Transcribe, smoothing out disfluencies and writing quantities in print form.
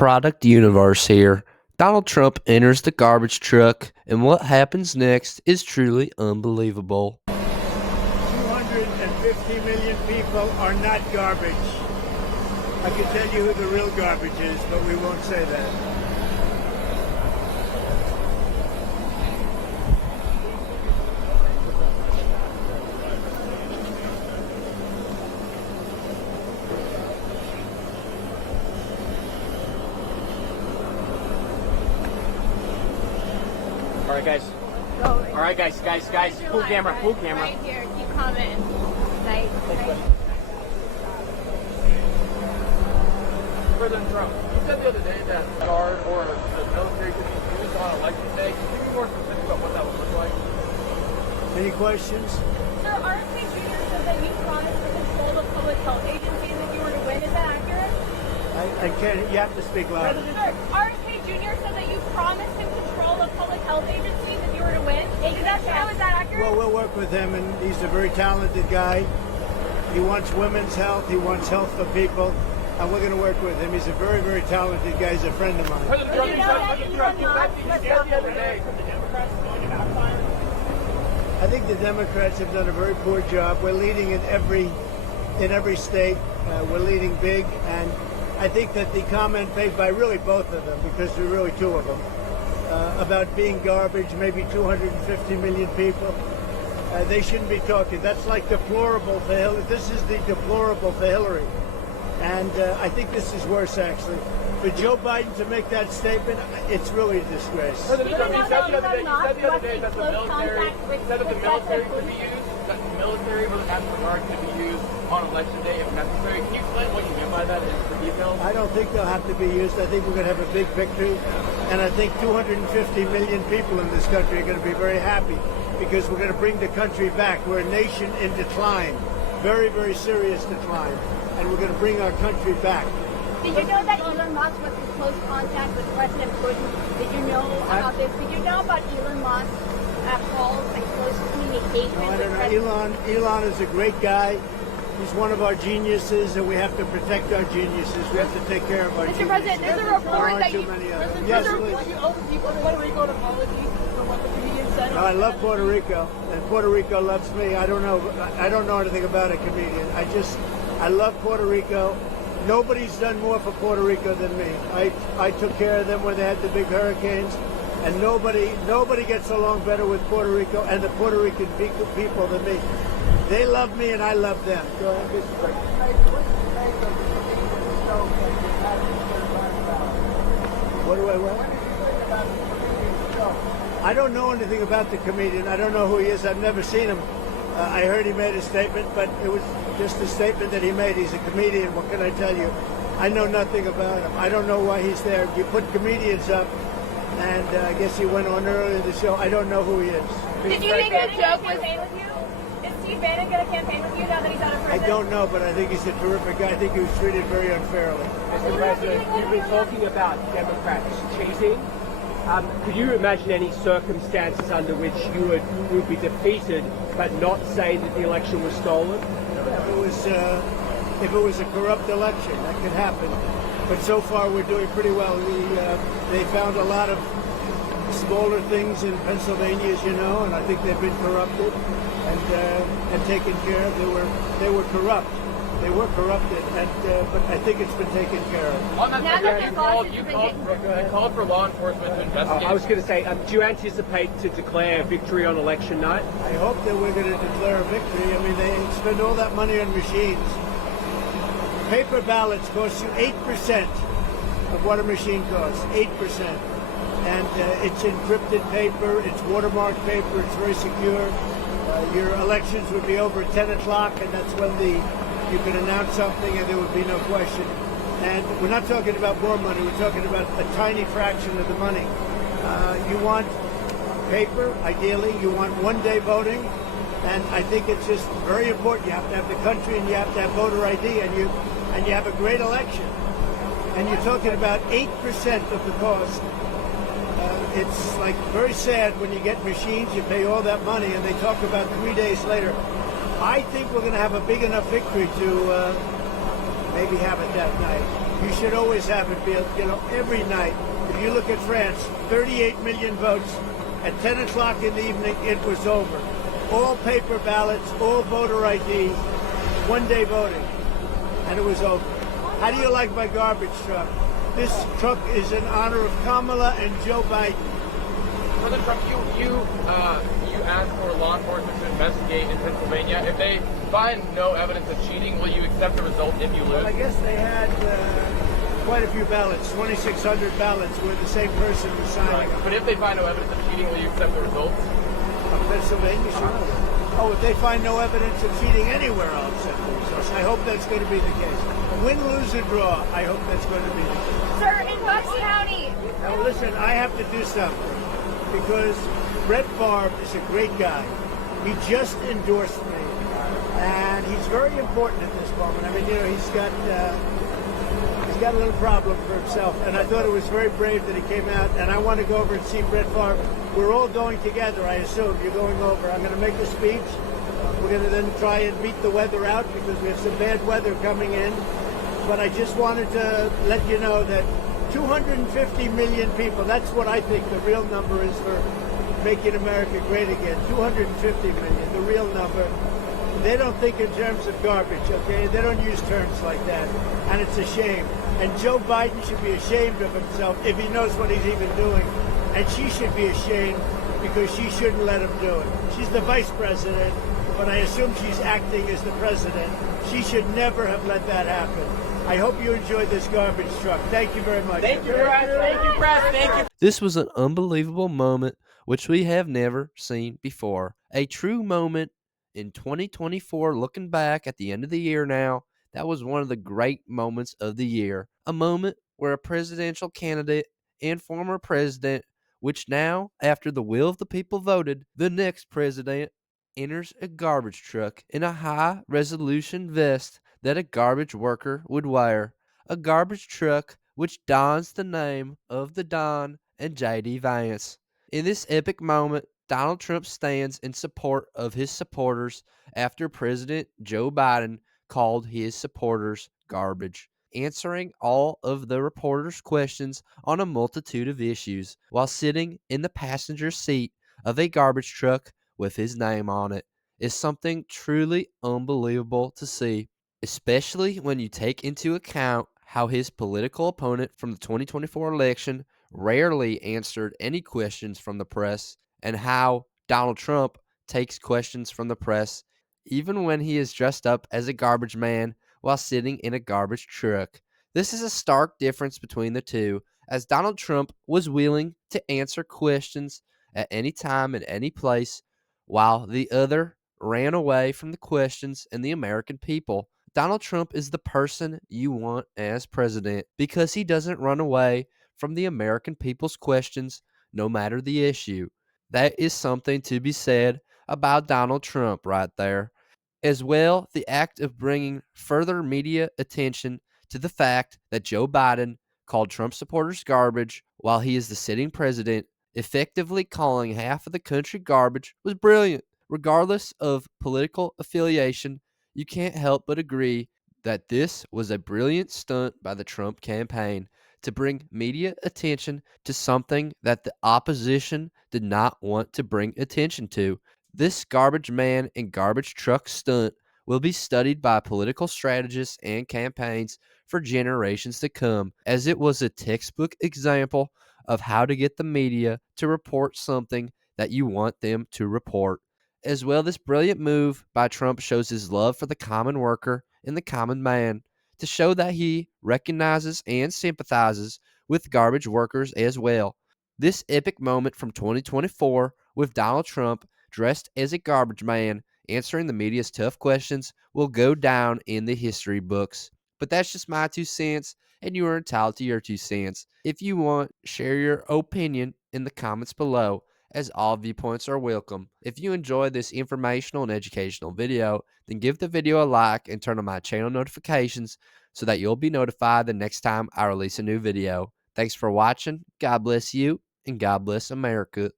product universe here. Donald Trump enters the garbage truck, and what happens next is truly unbelievable. 250 million people are not garbage. I can tell you who the real garbage is, but we won't say that. All right, guys. All right, guys. Full camera. Right here. Keep commenting. Right. President Trump, you said the other day that guard or the military could be used on election day. Can you be more specific about what that would look like? Any questions? Sir, RFK Jr. said that you promised to control the public health agencies if you were to win. Is that accurate? I can't. You have to speak louder. Sir, RFK Jr. said that you promised him control of public health agencies if you were to win. Is that true? Is that accurate? Well, we'll work with him, and he's a very talented guy. He wants women's health. He wants health for people. And we're going to work with him. He's a very, very talented guy. He's a friend of mine. President Trump, you said the other day from the Democrats going to backfire. I think the Democrats have done a very poor job. We're leading in every state. We're leading big, and I think that the comment made by really both of them, because there are really two of them, about being garbage, maybe 250 million people, they shouldn't be talking. That's like deplorable for Hillary. This is the deplorable for Hillary. And I think this is worse, actually. For Joe Biden to make that statement, it's really a disgrace. President Trump, you said the other day that the military could be used, that the military or the National Guard could be used on election day if necessary. Can you explain what you mean by that in detail? I don't think they'll have to be used. I think we're going to have a big victory. And I think 250 million people in this country are going to be very happy because we're going to bring the country back. We're a nation in decline, very, very serious decline. And we're going to bring our country back. Did you know that Elon Musk was in close contact with President Putin? Did you know about this? Did you know about Elon Musk's calls and close communication No, I with don't President? know. Elon is a great guy. He's one of our geniuses, and we have to protect our geniuses. We have to take care of our Mr. geniuses. President, there's a report that you... Yes, please. You owe the people of Puerto Rico an apology for what the comedian said. I love Puerto Rico, and Puerto Rico loves me. I don't know anything about a comedian. I love Puerto Rico. Nobody's done more for Puerto Rico than me. I took care of them when they had the big hurricanes, and nobody gets along better with Puerto Rico and the Puerto Rican people than me. They love me, and I love them. Go ahead. What do I want? I don't know anything about the comedian. I don't know who he is. I've never seen him. I heard he made a statement, but it was just a statement that he made. He's a comedian. What can I tell you? I know nothing about him. I don't know why he's there. You put comedians up, and I guess he went on earlier in the show. I don't know who he is. Did you think that joke was campaign with you? Is Steve Bannon going to campaign with you now that he's out of prison? I don't know, but I think he's a terrific guy. I think he was treated very unfairly. Mr. President, you've been talking about Democrats cheating. Could you imagine any circumstances under which you would be defeated but not say that the election was stolen? If it was a corrupt election, that could happen. But so far, we're doing pretty well. They found a lot of smaller things in Pennsylvania, as you know, and I think they've been corrupted and taken care of. They were corrupt. They were corrupted, but I think it's been taken care of. On that subject, you called for law enforcement to investigate. I was going to say, do you anticipate to declare victory on election night? I hope that we're going to declare a victory. I mean, they spend all that money on machines. Paper ballots cost you 8% of what a machine costs, 8%. And it's encrypted paper, it's watermarked paper, it's very secure. Your elections would be over at 10 o'clock, and that's when you can announce something and there would be no question. And we're not talking about more money, we're talking about a tiny fraction of the money. You want paper, ideally, you want one-day voting, and I think it's just very important. You have to have the country and you have to have voter ID, and you have a great election. And you're talking about 8% of the cost. It's like very sad when you get machines, you pay all that money, and they talk about 3 days later. I think we're going to have a big enough victory to maybe have it that night. You should always have it be, every night. If you look at France, 38 million votes. At 10 o'clock in the evening, it was over. All paper ballots, all voter ID, one-day voting, and it was over. How do you like my garbage truck? This truck is in honor of Kamala and Joe Biden. President Trump, you asked for law enforcement to investigate in Pennsylvania. If they find no evidence of cheating, will you accept the result if you lose? Well, I guess they had quite a few ballots, 2,600 ballots, where the same person was signing. Right. But if they find no evidence of cheating, will you accept the results? Pennsylvania, sure. Oh, if they find no evidence of cheating anywhere, I'll accept the results. I hope that's going to be the case. Win, lose, or draw, I hope that's going to be the case. Sir, in Bucks County. Now, listen, I have to do something because Brett Favre is a great guy. He just endorsed me, and he's very important at this moment. I mean, he's got a little problem for himself, and I thought it was very brave that he came out, and I want to go over and see Brett Favre. We're all going together, I assume. You're going over. I'm going to make a speech. We're going to then try and beat the weather out because we have some bad weather coming in. But I just wanted to let you know that 250 million people, that's what I think the real number is for making America great again. 250 million, the real number. They don't think in terms of garbage, okay? They don't use terms like that, and it's a shame. And Joe Biden should be ashamed of himself if he knows what he's even doing. And she should be ashamed because she shouldn't let him do it. She's the vice president, but I assume she's acting as the president. She should never have let that happen. I hope you enjoyed this garbage truck. Thank you very much. Thank you, press. Thank you, press. Thank you. This was an unbelievable moment which we have never seen before. A true moment in 2024, looking back at the end of the year now, that was one of the great moments of the year. A moment where a presidential candidate and former president, which now, after the will of the people voted, the next president enters a garbage truck in a high-resolution vest that a garbage worker would wear. A garbage truck which dons the name of the Don and J.D. Vance. In this epic moment, Donald Trump stands in support of his supporters after President Joe Biden called his supporters garbage, answering all of the reporters' questions on a multitude of issues while sitting in the passenger seat of a garbage truck with his name on it is something truly unbelievable to see, especially when you take into account how his political opponent from the 2024 election rarely answered any questions from the press, and how Donald Trump takes questions from the press even when he is dressed up as a garbage man while sitting in a garbage truck. This is a stark difference between the two, as Donald Trump was willing to answer questions at any time and any place, while the other ran away from the questions and the American people. Donald Trump is the person you want as president because he doesn't run away from the American people's questions, no matter the issue. That is something to be said about Donald Trump right there. As well, the act of bringing further media attention to the fact that Joe Biden called Trump supporters garbage while he is the sitting president, effectively calling half of the country garbage, was brilliant. Regardless of political affiliation, you can't help but agree that this was a brilliant stunt by the Trump campaign to bring media attention to something that the opposition did not want to bring attention to. This garbage man and garbage truck stunt will be studied by political strategists and campaigns for generations to come, as it was a textbook example of how to get the media to report something that you want them to report. As well, this brilliant move by Trump shows his love for the common worker and the common man, to show that he recognizes and sympathizes with garbage workers as well. This epic moment from 2024 with Donald Trump dressed as a garbage man answering the media's tough questions will go down in the history books. But that's just my 2 cents, and you are entitled to your 2 cents. If you want, share your opinion in the comments below, as all viewpoints are welcome. If you enjoyed this informational and educational video, then give the video a like and turn on my channel notifications so that you'll be notified the next time I release a new video. Thanks for watching. God bless you, and God bless America.